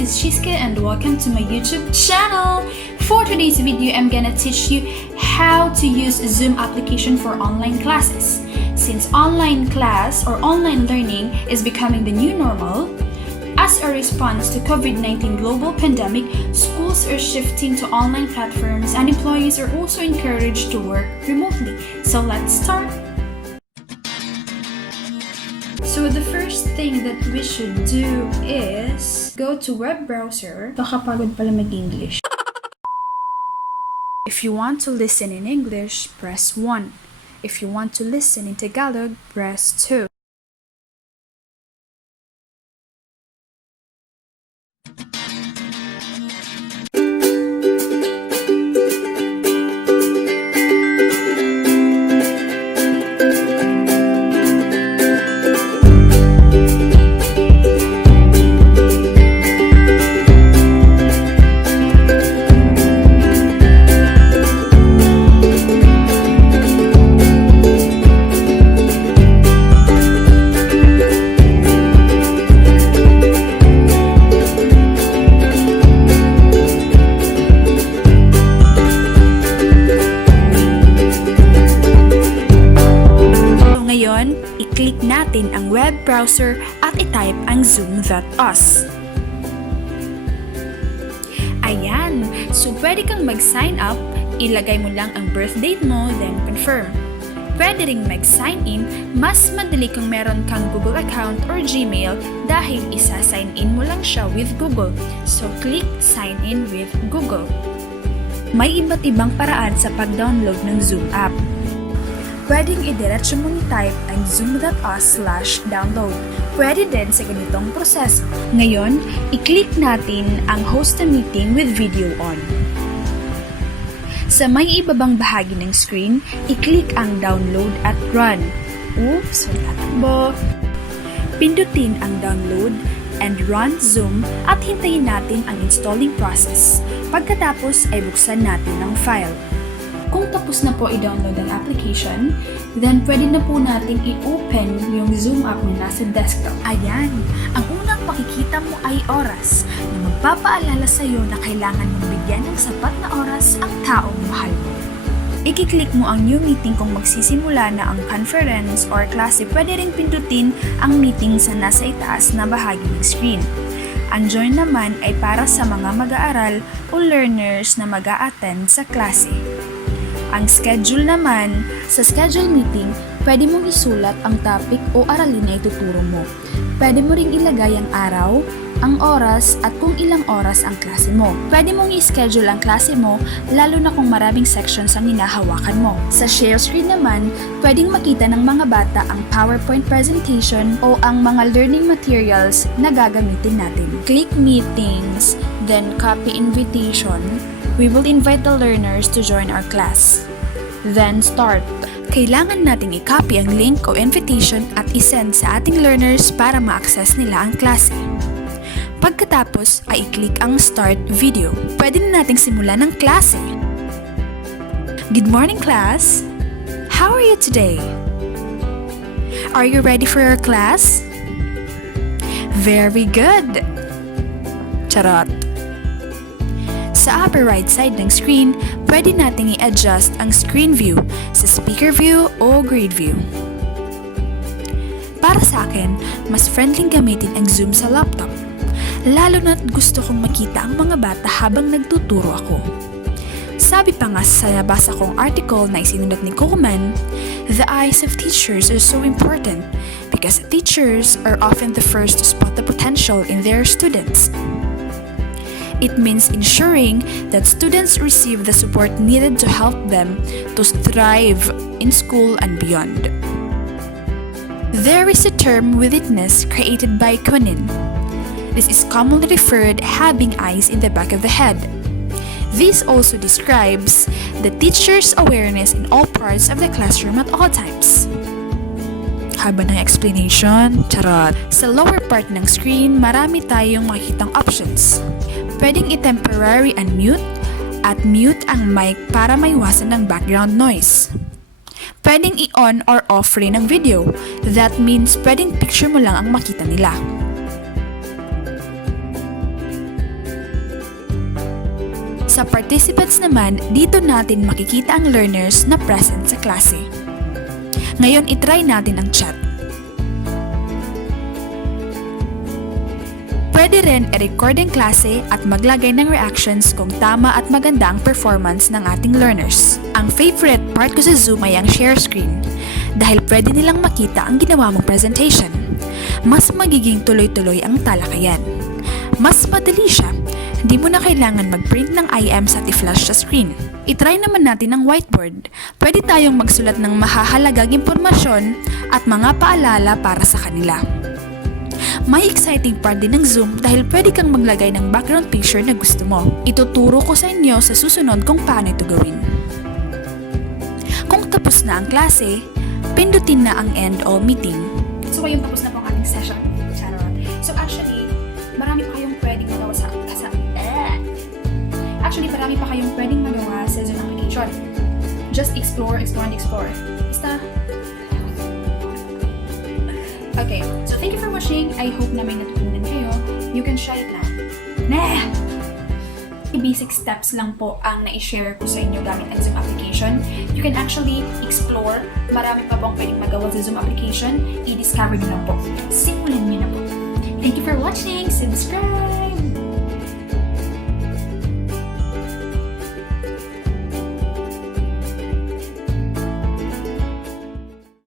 is Chyska and welcome to my YouTube channel. For today's video, I'm gonna teach you how to use Zoom application for online classes. Since online class or online learning is becoming the new normal, as a response to COVID-19 global pandemic, schools are shifting to online platforms and employees are also encouraged to work remotely. So let's start. So the first thing that we should do is go to web browser. Nakapagod pala mag-English. If you want to listen in English, press 1. If you want to listen in Tagalog, press 2. I-click natin ang web browser at i-type ang zoom.us. Ayan! So, pwede kang mag-sign up, ilagay mo lang ang birth date mo, then confirm. Pwede ring mag-sign in, mas madali kung meron kang Google account or Gmail dahil isa-sign in mo lang siya with Google. So, click Sign in with Google. May iba't ibang paraan sa pag-download ng Zoom app. Pwedeng idiretso mo ni-type ang zoom.us/download. Pwede din sa ganitong proseso. Ngayon, i-click natin ang host a meeting with video on. Sa may ibabang bahagi ng screen, i-click ang download at run. Oops, wala. Pindutin ang download and run Zoom at hintayin natin ang installing process. Pagkatapos ay buksan natin ang file. Kung tapos na po i-download ang application, then pwede na po natin i-open yung Zoom app na nasa desktop. Ayan! Ang unang makikita mo ay oras na magpapaalala sa iyo na kailangan mong bigyan ng sapat na oras ang taong mahal mo. I-click mo ang new meeting kung magsisimula na ang conference or klase. Pwede rin pindutin ang meeting sa nasa itaas na bahagi ng screen. Ang join naman ay para sa mga mag-aaral o learners na mag-a-attend sa klase. Ang schedule naman, sa schedule meeting, pwede mong isulat ang topic o aralin na ituturo mo. Pwede mo ring ilagay ang araw, ang oras, at kung ilang oras ang klase mo. Pwede mong i-schedule ang klase mo, lalo na kung maraming sections ang hinahawakan mo. Sa share screen naman, pwedeng makita ng mga bata ang PowerPoint presentation o ang mga learning materials na gagamitin natin. Click Meetings, then copy invitation. We will invite the learners to join our class. Then start. Kailangan nating i-copy ang link o invitation at i-send sa ating learners para ma-access nila ang klase. Pagkatapos ay i-click ang Start Video. Pwede na nating simulan ang klase. Good morning, class! How are you today? Are you ready for your class? Very good! Charot! Sa upper right side ng screen, pwede nating i-adjust ang screen view sa speaker view o grid view. Para sa akin, mas friendly gamitin ang Zoom sa laptop, lalo na't gusto kong makita ang mga bata habang nagtuturo ako. Sabi pa nga sa nabasa kong article na isinulat ni Koeman, the eyes of teachers are so important because teachers are often the first to spot the potential in their students. It means ensuring that students receive the support needed to help them to thrive in school and beyond. There is a term witness created by Koeman. This is commonly referred having eyes in the back of the head. This also describes the teacher's awareness in all parts of the classroom at all times. Haba ng explanation, charot. Sa lower part ng screen, marami tayong makikitang options. Pwedeng i-temporary unmute at mute ang mic para maiwasan ng background noise. Pwedeng i-on or off rin ang video. That means pwedeng picture mo lang ang makita nila. Sa participants naman, dito natin makikita ang learners na present sa klase. Ngayon, itry natin ang chat. Pwede rin i-record ang klase at maglagay ng reactions kung tama at maganda ang performance ng ating learners. Ang favorite part ko sa Zoom ay ang share screen dahil pwede nilang makita ang ginawa mong presentation. Mas magiging tuloy-tuloy ang talakayan. Mas madali siya. Hindi mo na kailangan mag-print ng items at i-flash sa screen. I-try naman natin ang whiteboard. Pwede tayong magsulat ng mahahalagang impormasyon at mga paalala para sa kanila. May exciting part din ng Zoom dahil pwede kang maglagay ng background picture na gusto mo. Ituturo ko sa inyo sa susunod kung paano ito gawin. Kung tapos na ang klase, pindutin na ang end all meeting. So ngayon tapos na po ang ating session. Charot. So actually, marami pa kayong pwedeng magawa marami pa kayong pwedeng magawa sa Zoom application. Just explore, explore, and explore. Basta. Okay, so thank you for watching. I hope na may natutunan kayo. You can try it now. Nah! Basic steps lang po ang na-share ko sa inyo gamit ang Zoom application. You can actually explore. Marami pa pong pwedeng magawa sa Zoom application. I-discover nyo lang po. Simulan nyo na po. Thank you for watching. Subscribe!